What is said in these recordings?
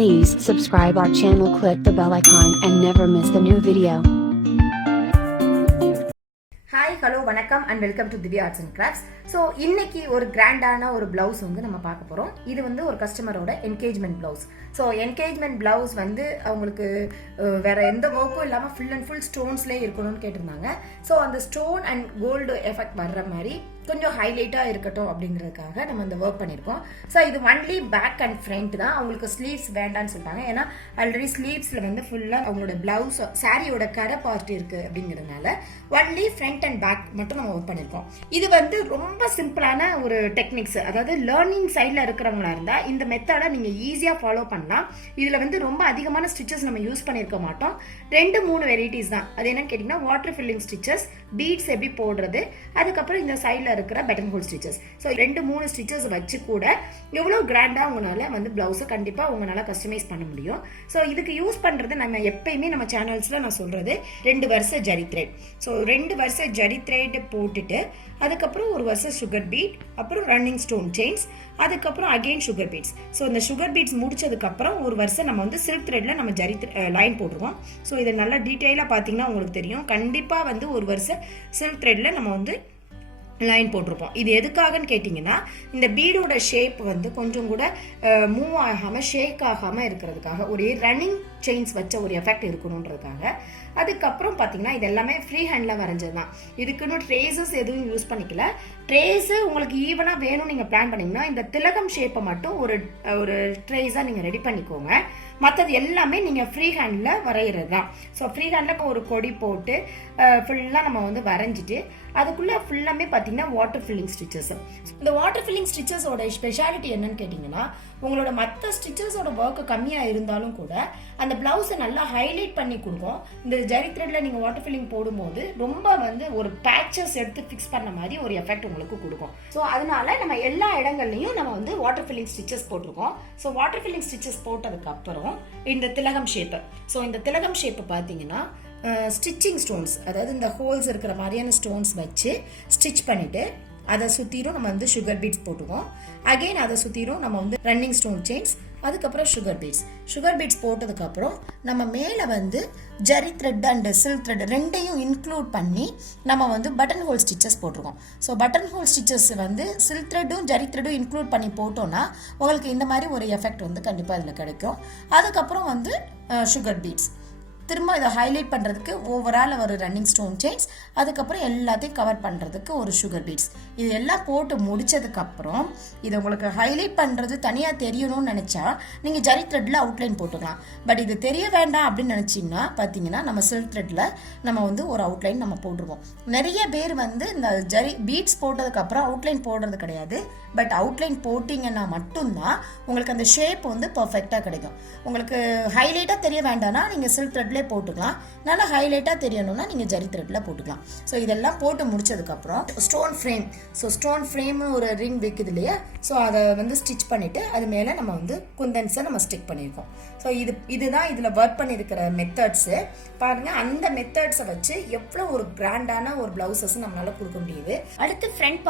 Please subscribe our channel, click the bell icon and never miss the new video. Hi, hello, vanakkam and welcome to Dhivya Arts and Crafts. So, இன்னைக்கு ஒரு கிராண்டான ஒரு blouse வந்து நம்ம பார்க்க போறோம். இது வந்து ஒரு கஸ்டமரோட engagement blouse. So, engagement blouse வந்து அவங்களுக்கு வேற எந்த வர்க்கும் இல்லாம full and full stonesலயே இருக்கணும்னு கேட்டிருந்தாங்க. So, அந்த stone and gold effect வர்ற மாதிரி கொஞ்சம் ஹைலைட்டா இருக்கட்டும் அப்படிங்கிறதுக்காக நம்ம இந்த ஒர்க் பண்ணியிருக்கோம். ஸோ இது ஒன்லி பேக் அண்ட் ஃப்ரண்ட் தான். அவங்களுக்கு ஸ்லீவ்ஸ் வேண்டான்னு சொல்லிட்டாங்க. ஏன்னா ஆல்ரெடி ஸ்லீவ்ஸில் வந்து ஃபுல்லாக அவங்களோட பிளவுஸ் சாரியோட கரை பார்ட் இருக்குது அப்படிங்கிறதுனால ஒன்லி ஃப்ரண்ட் அண்ட் பேக் மட்டும் நம்ம ஒர்க் பண்ணியிருக்கோம். இது வந்து ரொம்ப சிம்பிளான ஒரு டெக்னிக்ஸ். அதாவது லேர்னிங் சைடில் இருக்கிறவங்களா இருந்தால் இந்த மெத்தடை நீங்கள் ஈஸியாக ஃபாலோ பண்ணலாம். இதில் வந்து ரொம்ப அதிகமான ஸ்டிச்சஸ் நம்ம யூஸ் பண்ணியிருக்க மாட்டோம். 2-3 வெரைட்டிஸ் தான். அது என்னன்னு கேட்டிங்கன்னா வாட்டர் ஃபில்லிங் ஸ்டிச்சஸ், பீட்ஸ் எப்படி போடுறது, அதுக்கப்புறம் இந்த சைடில் இருக்கிற button whole stitches. So 2-3 stitches வச்சு கூட எவ்வளோ கிராண்டாக உங்களால் வந்து பிளவுஸை கண்டிப்பாக உங்களால் கஸ்டமைஸ் பண்ண முடியும். ஸோ இதுக்கு யூஸ் பண்ணுறது நம்ம எப்பயுமே நம்ம சேனல்ஸில் நான் சொல்கிறது 2 வருஷ ஜரி த்ரெட். ஸோ 2 வருஷ ஜரி த்ரெட் போட்டுட்டு அதுக்கப்புறம் 1 வருஷம் சுகர் பீட், அப்புறம் ரன்னிங் ஸ்டோன் செயின்ஸ், அதுக்கப்புறம் அகெயின் சுகர் பீட்ஸ். ஸோ இந்த சுகர் பீட்ஸ் முடிச்சதுக்கப்புறம் 1 வருஷம் நம்ம வந்து சில்க் த்ரெட்ல நம்ம ஜரி லைன் போட்டுருவோம். ஸோ இதை நல்லா டீட்டெயிலாக பார்த்தீங்கன்னா உங்களுக்கு தெரியும். கண்டிப்பாக வந்து 1 வருஷம் சில்க் த்ரெட்ல நம்ம வந்து லைன் போட்டிருப்போம். இது எதுக்காகன்னு கேட்டிங்கன்னா இந்த பீடோட ஷேப் வந்து கொஞ்சம் கூட மூவ் ஆகாமல் ஷேக் ஆகாமல் இருக்கிறதுக்காக, ஒரு ரன்னிங் செயின்ஸ் வச்ச ஒரு எஃபெக்ட் இருக்கணுன்றதுக்காக. அதுக்கப்புறம் பார்த்தீங்கன்னா இது எல்லாமே ஃப்ரீ ஹேண்டில் வரைஞ்சது தான். இதுக்குன்னு ட்ரேசஸ் எதுவும் யூஸ் பண்ணிக்கல. ட்ரேஸு உங்களுக்கு ஈவனாக வேணும்னு நீங்கள் பிளான் பண்ணிங்கன்னா இந்த திலகம் ஷேப்பை மட்டும் ஒரு ட்ரேஸாக நீங்கள் ரெடி பண்ணிக்கோங்க. மற்றது எல்லாமே நீங்கள் ஃப்ரீ ஹேண்டில் வரைகிறது தான். ஸோ ஃப்ரீ ஹேண்டில் ஒரு கொடி போட்டு ஃபுல்லாக நம்ம வந்து வரைஞ்சிட்டு அதுக்குள்ளே ஃபுல்லாமே பார்த்தீங்கன்னா வாட்டர் ஃபில்லிங் ஸ்டிச்சஸ். இந்த வாட்டர் ஃபில்லிங் ஸ்டிச்சஸோட ஸ்பெஷாலிட்டி என்னன்னு கேட்டிங்கன்னா உங்களோட மற்ற ஸ்டிச்சஸோட ஒர்க்கு கம்மியாக இருந்தாலும் கூட அந்த பிளவுஸை நல்லா ஹைலைட் பண்ணி கொடுக்கும். இந்த ஜரி த்ரெட்ல நீங்கள் வாட்டர் ஃபில்லிங் போடும்போது ரொம்ப வந்து ஒரு பேச்சஸ் எடுத்து ஃபிக்ஸ் பண்ண மாதிரி ஒரு எஃபெக்ட் உங்களுக்கு கொடுக்கும். ஸோ அதனால நம்ம எல்லா இடங்கள்லையும் நம்ம வந்து வாட்டர் ஃபில்லிங் ஸ்டிச்சஸ் போட்டிருக்கோம். ஸோ வாட்டர் ஃபில்லிங் ஸ்டிச்சஸ் போட்டதுக்கு அப்புறம் இந்த திலகம் ஷேப்பு. ஸோ இந்த திலகம் ஷேப்பு பார்த்தீங்கன்னா ஸ்டிச்சிங் ஸ்டோன்ஸ், அதாவது இந்த ஹோல்ஸ் இருக்கிற மாதிரியான ஸ்டோன்ஸ் வச்சு ஸ்டிச் பண்ணிட்டு அதை சுற்றிடும் நம்ம வந்து சுகர் பீட்ஸ் போட்டுவோம். அகெயின் அதை சுற்றிடும் நம்ம வந்து ரன்னிங் ஸ்டோன் செயின்ஸ், அதுக்கப்புறம் சுகர் பீட்ஸ் போட்டதுக்கப்புறம் நம்ம மேலே வந்து zari thread and silk thread ரெண்டையும் இன்க்ளூட் பண்ணி நம்ம வந்து பட்டன் ஹோல் ஸ்டிச்சஸ் போட்டிருக்கோம். ஸோ பட்டன் ஹோல் ஸ்டிச்சஸ் வந்து சில்க் த்ரெட்டும் ஜரி த்ரெட்டும் இன்க்ளூட் பண்ணி போட்டோன்னா உங்களுக்கு இந்த மாதிரி ஒரு எஃபெக்ட் வந்து கண்டிப்பாக இதில் கிடைக்கும். அதுக்கப்புறம் வந்து சுகர் பீட்ஸ் திரும்ப இதை ஹைலைட் பண்ணுறதுக்கு ஓவரால் ஒரு ரன்னிங் ஸ்டோன் செயின்ஸ், அதுக்கப்புறம் எல்லாத்தையும் கவர் பண்ணுறதுக்கு ஒரு சுகர் பீட்ஸ். இது எல்லாம் போட்டு முடித்ததுக்கப்புறம் இதை உங்களுக்கு ஹைலைட் பண்ணுறது தனியாக தெரியணும்னு நினச்சா நீங்கள் ஜரி த்ரெட்டில் அவுட்லைன் போட்டுக்கலாம். பட் இது தெரிய வேண்டாம் அப்படின்னு நினச்சிங்கன்னா பார்த்தீங்கன்னா நம்ம சில்க் த்ரெட்டில் நம்ம வந்து ஒரு அவுட்லைன் நம்ம போட்டுருவோம். நிறைய பேர் வந்து இந்த ஜரி பீட்ஸ் போட்டதுக்கப்புறம் அவுட்லைன் போடுறது கிடையாது. பட் அவுட்லைன் போட்டிங்கன்னா மட்டும்தான் உங்களுக்கு அந்த ஷேப் வந்து பர்ஃபெக்டாக கிடைக்கும். உங்களுக்கு ஹைலைட்டாக தெரிய வேண்டாம்னா நீங்கள் சில்க் த்ரெட்ல போட்டுக்கலாம். நல்லா ஹைலைட்டாக தெரியணும்னா நீங்கள் ஜரி த்ரெட்டில் போட்டுக்கலாம். ஸோ இதெல்லாம் போட்டு முடிச்சதுக்கப்புறம் ஸ்டோன் ஃப்ரேம். ஸோ ஸ்டோன் ஃப்ரேம்னு ஒரு ரிங் விற்குது இல்லையா, ஸோ அதை வந்து ஸ்டிச் பண்ணிவிட்டு அது மேலே நம்ம வந்து குந்தன்ஸை நம்ம ஸ்டிக் பண்ணியிருக்கோம். ஸோ இதுதான் இதில் ஒர்க் பண்ணியிருக்கிற மெத்தட்ஸு. பாருங்கள், அந்த மெத்தட்ஸை வச்சு எவ்வளோ ஒரு கிராண்டான ஒரு பிளவுசஸ் நம்மளால கொடுக்க முடியுது. அடுத்து ஃப்ரண்ட்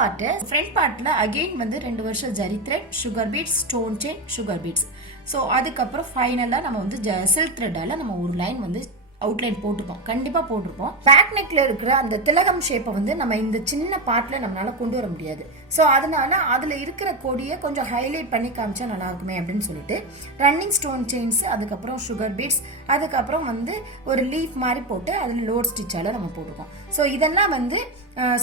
பார்ட்டில் அகெயின் வந்து 2 வருஷம் zari thread, sugar beets, stone chain, sugar beets. So அதுக்கப்புறம் ஃபைனலாக நம்ம வந்து சில்க் த்ரெட்டால் நம்ம ஒரு லைன் வந்து அவுட்லைன் போட்டிருப்போம், கண்டிப்பாக போட்டிருப்போம். பேக் நெக்ல இருக்கிற அந்த திலகம் ஷேப்பை வந்து நம்ம இந்த சின்ன பார்ட்டில் நம்மளால கொண்டு வர முடியாது. ஸோ அதனால அதில் இருக்கிற கொடியை கொஞ்சம் ஹைலைட் பண்ணி காமிச்சா நல்லா இருக்குமே அப்படின்னு சொல்லிட்டு ரன்னிங் ஸ்டோன் செயின்ஸ், அதுக்கப்புறம் சுகர் பீட்ஸ், அதுக்கப்புறம் வந்து ஒரு லீஃப் மாதிரி போட்டு அதில் லோட் ஸ்டிச்சால் நம்ம போட்டிருக்கோம். ஸோ இதெல்லாம் வந்து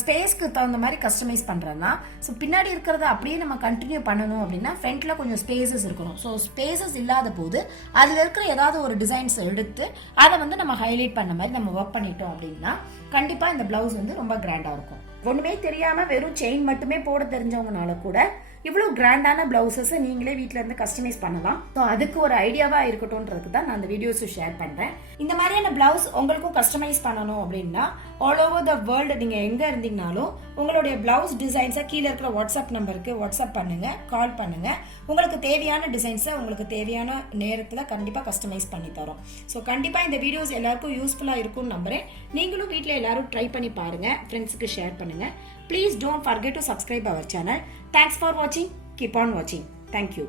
ஸ்பேஸ்க்கு தகுந்த மாதிரி கஸ்டமைஸ் பண்ணுறதுனா. ஸோ பின்னாடி இருக்கிறத அப்படியே நம்ம கண்டினியூ பண்ணணும் அப்படின்னா ஃப்ரண்ட்டில் கொஞ்சம் ஸ்பேசஸ் இருக்கணும். ஸோ ஸ்பேசஸ் இல்லாத போது அதில் இருக்கிற ஏதாவது ஒரு டிசைன்ஸ் எடுத்து அதை வந்து நம்ம ஹைலைட் பண்ண மாதிரி நம்ம ஒர்க் பண்ணிட்டோம் அப்படின்னா கண்டிப்பாக இந்த பிளவுஸ் வந்து ரொம்ப கிராண்டாக இருக்கும். ஒன்றுமே தெரியாமல் வெறும் செயின் மட்டுமே போட தெரிஞ்சவங்கனால கூட இவ்வளோ கிராண்டான பிளவுசஸை நீங்களே வீட்டில் இருந்து கஸ்டமைஸ் பண்ணலாம். ஸோ அதுக்கு ஒரு ஐடியாவாக இருக்கட்டும்ன்றதுக்கு தான் நான் அந்த வீடியோஸை ஷேர் பண்ணுறேன். இந்த மாதிரியான பிளவுஸ் உங்களுக்கும் கஸ்டமைஸ் பண்ணணும் அப்படின்னா ஆல் ஓவர் த வேர்ல்டு நீங்கள் எங்கே இருந்தீங்கனாலும் உங்களுடைய பிளவுஸ் டிசைன்ஸை கீழே இருக்கிற வாட்ஸ்அப் நம்பருக்கு வாட்ஸ்அப் பண்ணுங்கள், கால் பண்ணுங்கள். உங்களுக்கு தேவையான டிசைன்ஸை உங்களுக்கு தேவையான நேரத்தில் கண்டிப்பாக கஸ்டமைஸ் பண்ணி தரோம். ஸோ கண்டிப்பாக இந்த வீடியோஸ் எல்லாருக்கும் யூஸ்ஃபுல்லாக இருக்கும்னு நம்புகிறேன். நீங்களும் வீட்டில் எல்லாரும் ட்ரை பண்ணி பாருங்கள், ஃப்ரெண்ட்ஸுக்கு ஷேர் பண்ணுங்கள். Please don't forget to subscribe our channel. Thanks for watching. Keep on watching. Thank you.